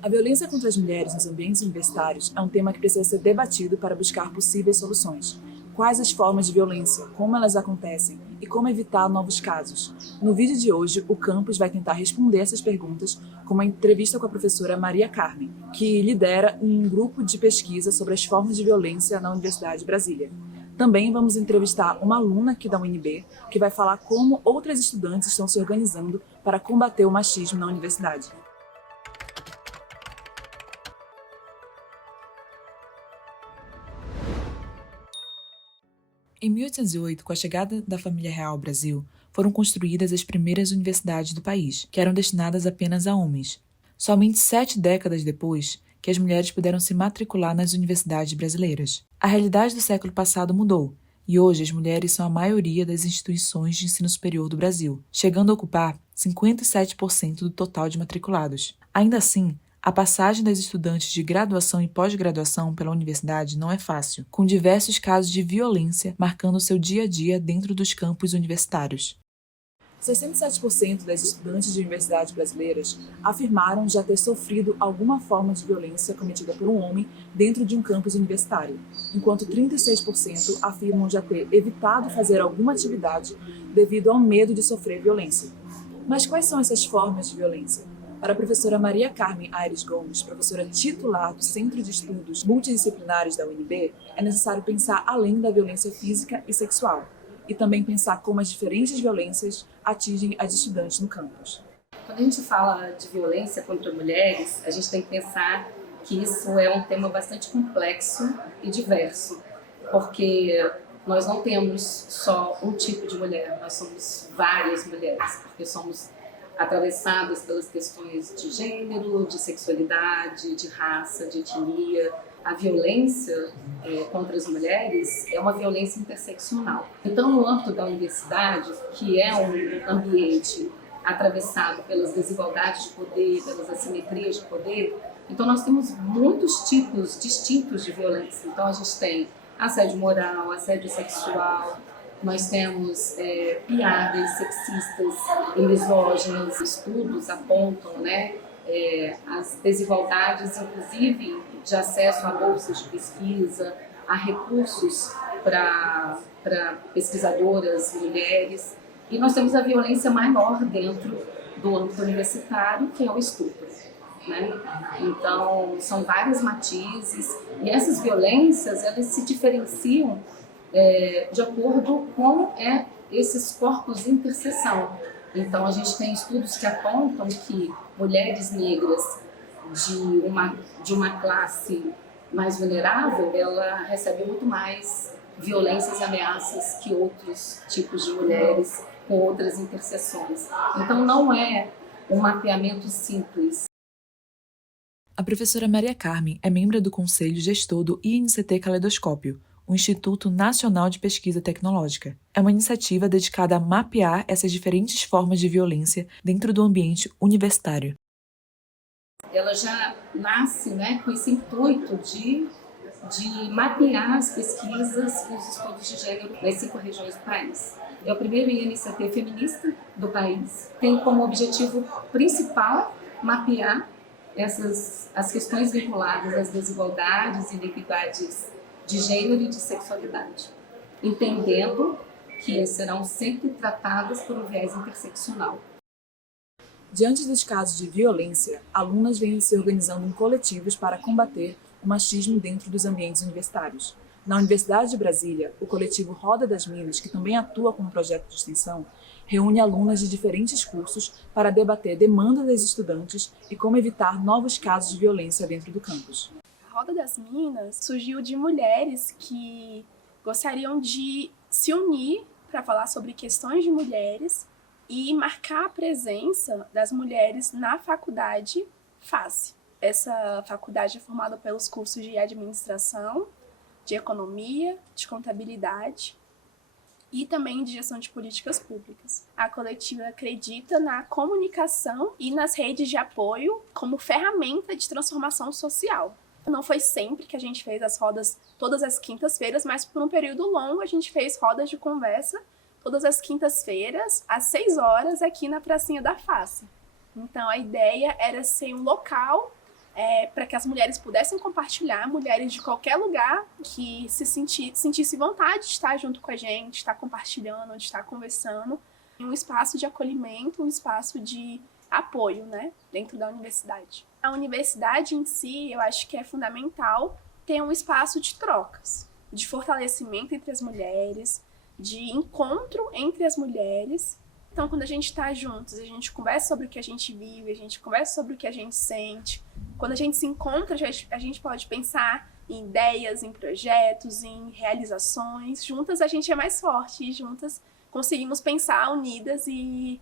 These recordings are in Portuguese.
A violência contra as mulheres nos ambientes universitários é um tema que precisa ser debatido para buscar possíveis soluções. Quais as formas de violência, como elas acontecem e como evitar novos casos? No vídeo de hoje, o campus vai tentar responder essas perguntas com uma entrevista com a professora Maria Carmen, que lidera um grupo de pesquisa sobre as formas de violência na Universidade de Brasília. Também vamos entrevistar uma aluna aqui da UNB, que vai falar como outras estudantes estão se organizando para combater o machismo na universidade. Em 1808, com a chegada da família real ao Brasil, foram construídas as primeiras universidades do país, que eram destinadas apenas a homens. Somente 7 décadas depois, que as mulheres puderam se matricular nas universidades brasileiras. A realidade do século passado mudou, e hoje as mulheres são a maioria das instituições de ensino superior do Brasil, chegando a ocupar 57% do total de matriculados. Ainda assim, a passagem das estudantes de graduação e pós-graduação pela universidade não é fácil, com diversos casos de violência marcando seu dia a dia dentro dos campos universitários. 67% das estudantes de universidades brasileiras afirmaram já ter sofrido alguma forma de violência cometida por um homem dentro de um campus universitário, enquanto 36% afirmam já ter evitado fazer alguma atividade devido ao medo de sofrer violência. Mas quais são essas formas de violência? Para a professora Maria Carmen Aires Gomes, professora titular do Centro de Estudos Multidisciplinares da UNB, é necessário pensar além da violência física e sexual, e também pensar como as diferentes violências atingem as estudantes no campus. Quando a gente fala de violência contra mulheres, a gente tem que pensar que isso é um tema bastante complexo e diverso, porque nós não temos só um tipo de mulher, nós somos várias mulheres, porque somos atravessadas pelas questões de gênero, de sexualidade, de raça, de etnia. A violência contra as mulheres é uma violência interseccional. Então, no âmbito da universidade, que é um ambiente atravessado pelas desigualdades de poder, pelas assimetrias de poder, então nós temos muitos tipos distintos de violência. Então, a gente tem assédio moral, assédio sexual, nós temos piadas sexistas e misóginas. Estudos apontam, as desigualdades, inclusive, de acesso a bolsas de pesquisa, a recursos para pesquisadoras mulheres. E nós temos a violência maior dentro do âmbito universitário, que é o estupro. Então, são vários matizes, e essas violências elas se diferenciam de acordo com esses corpos de interseção. Então, a gente tem estudos que apontam que mulheres negras de uma classe mais vulnerável, ela recebe muito mais violências e ameaças que outros tipos de mulheres com outras interseções. Então, não é um mapeamento simples. A professora Maria Carmen é membro do Conselho Gestor do INCT Caleidoscópio, o Instituto Nacional de Pesquisa Tecnológica. É uma iniciativa dedicada a mapear essas diferentes formas de violência dentro do ambiente universitário. Ela já nasce com esse intuito de mapear as pesquisas e os estudos de gênero nas 5 regiões do país. É o primeiro INCT feminista do país. Tem como objetivo principal mapear as questões vinculadas às desigualdades e inequidades de gênero e de sexualidade, entendendo que serão sempre tratadas por um viés interseccional. Diante dos casos de violência, alunas vêm se organizando em coletivos para combater o machismo dentro dos ambientes universitários. Na Universidade de Brasília, o coletivo Roda das Minas, que também atua como projeto de extensão, reúne alunas de diferentes cursos para debater demandas das estudantes e como evitar novos casos de violência dentro do campus. A Roda das Minas surgiu de mulheres que gostariam de se unir para falar sobre questões de mulheres e marcar a presença das mulheres na faculdade FACE. Essa faculdade é formada pelos cursos de administração, de economia, de contabilidade e também de gestão de políticas públicas. A coletiva acredita na comunicação e nas redes de apoio como ferramenta de transformação social. Não foi sempre que a gente fez as rodas todas as quintas-feiras, mas por um período longo a gente fez rodas de conversa todas as quintas-feiras, às 6 horas, aqui na pracinha da FACE. Então a ideia era ser um local para que as mulheres pudessem compartilhar, mulheres de qualquer lugar que sentisse vontade de estar junto com a gente, de estar compartilhando, de estar conversando, em um espaço de acolhimento, um espaço de apoio, né, dentro da universidade. A universidade em si, eu acho que é fundamental ter um espaço de trocas, de fortalecimento entre as mulheres, de encontro entre as mulheres. Então, quando a gente está juntos, a gente conversa sobre o que a gente vive, a gente conversa sobre o que a gente sente. Quando a gente se encontra, a gente pode pensar em ideias, em projetos, em realizações. Juntas a gente é mais forte e juntas conseguimos pensar unidas e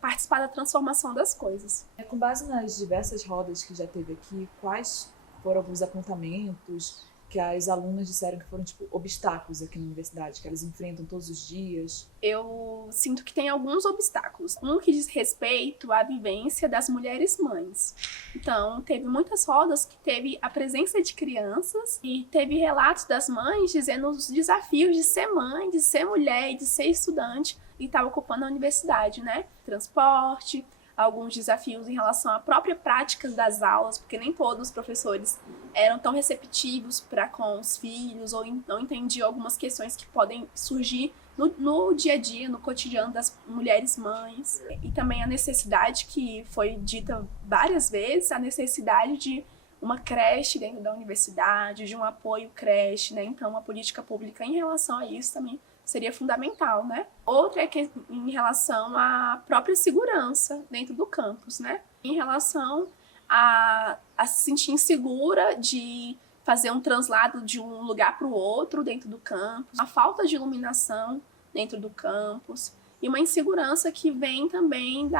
participar da transformação das coisas. Com base nas diversas rodas que já teve aqui, quais foram alguns apontamentos que as alunas disseram que foram obstáculos aqui na universidade, que elas enfrentam todos os dias? Eu sinto que tem alguns obstáculos. Um que diz respeito à vivência das mulheres mães. Então, teve muitas rodas que teve a presença de crianças e teve relatos das mães dizendo os desafios de ser mãe, de ser mulher, de ser estudante e estar ocupando a universidade, né? Transporte, alguns desafios em relação à própria prática das aulas, porque nem todos os professores eram tão receptivos para com os filhos ou não entendiam algumas questões que podem surgir no dia a dia, no cotidiano das mulheres mães. E também a necessidade, que foi dita várias vezes, a necessidade de uma creche dentro da universidade, de um apoio creche, né? Então, uma política pública em relação a isso também seria fundamental, né? Outra é que em relação à própria segurança dentro do campus, né? Em relação a se sentir insegura de fazer um translado de um lugar para o outro dentro do campus, a falta de iluminação dentro do campus e uma insegurança que vem também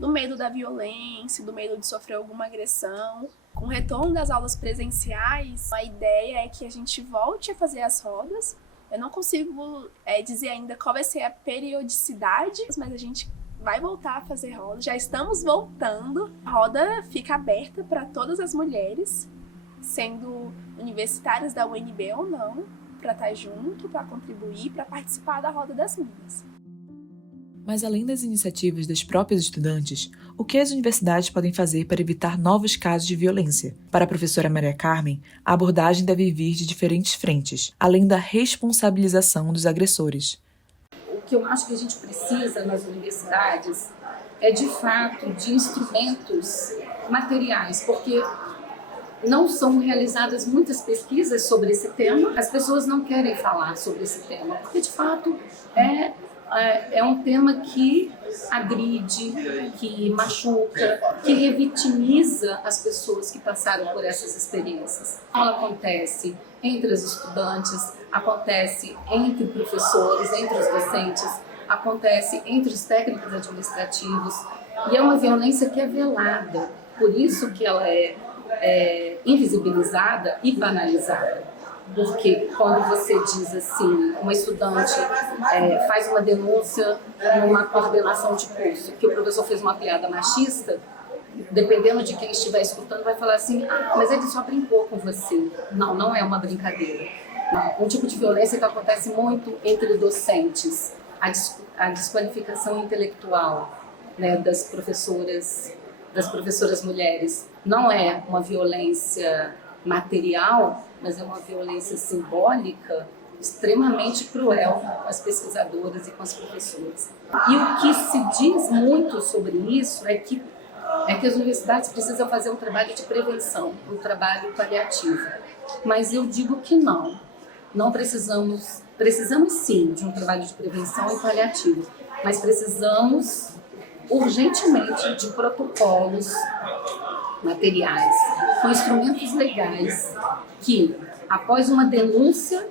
do medo da violência, do medo de sofrer alguma agressão. Com o retorno das aulas presenciais, a ideia é que a gente volte a fazer as rodas. Eu não consigo dizer ainda qual vai ser a periodicidade, mas a gente vai voltar a fazer roda. Já estamos voltando. A roda fica aberta para todas as mulheres, sendo universitárias da UNB ou não, para estar junto, para contribuir, para participar da Roda das Minas. Mas além das iniciativas das próprias estudantes, o que as universidades podem fazer para evitar novos casos de violência? Para a professora Maria Carmen, a abordagem deve vir de diferentes frentes, além da responsabilização dos agressores. O que eu acho que a gente precisa nas universidades é, de fato, de instrumentos materiais, porque não são realizadas muitas pesquisas sobre esse tema. As pessoas não querem falar sobre esse tema, porque, de fato, é um tema que agride, que machuca, que revitimiza as pessoas que passaram por essas experiências. Ela acontece entre os estudantes, acontece entre professores, entre os docentes, acontece entre os técnicos administrativos, e é uma violência que é velada, por isso que ela é invisibilizada e banalizada. Porque quando você diz assim, uma estudante faz uma denúncia numa coordenação de curso, que o professor fez uma piada machista, dependendo de quem estiver escutando, vai falar assim, mas ele só brincou com você. Não, não é uma brincadeira. Um tipo de violência que acontece muito entre docentes, a desqualificação intelectual, né, das professoras mulheres. Não é uma violência material, mas é uma violência simbólica extremamente cruel com as pesquisadoras e com as professoras. E o que se diz muito sobre isso é que as universidades precisam fazer um trabalho de prevenção, um trabalho paliativo. Mas eu digo que não precisamos sim de um trabalho de prevenção e paliativo, mas precisamos urgentemente de protocolos materiais, com instrumentos legais que, após uma denúncia,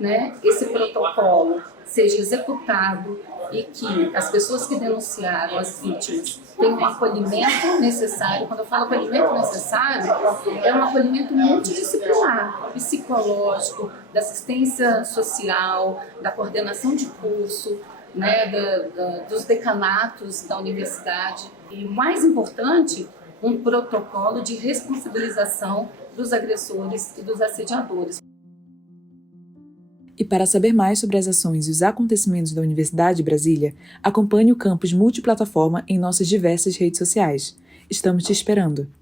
né, esse protocolo seja executado e que as pessoas que denunciaram, as vítimas, tenham um acolhimento necessário. Quando eu falo acolhimento necessário, é um acolhimento multidisciplinar, psicológico, da assistência social, da coordenação de curso, né, dos decanatos da universidade. E, mais importante, um protocolo de responsabilização dos agressores e dos assediadores. E para saber mais sobre as ações e os acontecimentos da Universidade de Brasília, acompanhe o campus multiplataforma em nossas diversas redes sociais. Estamos te esperando!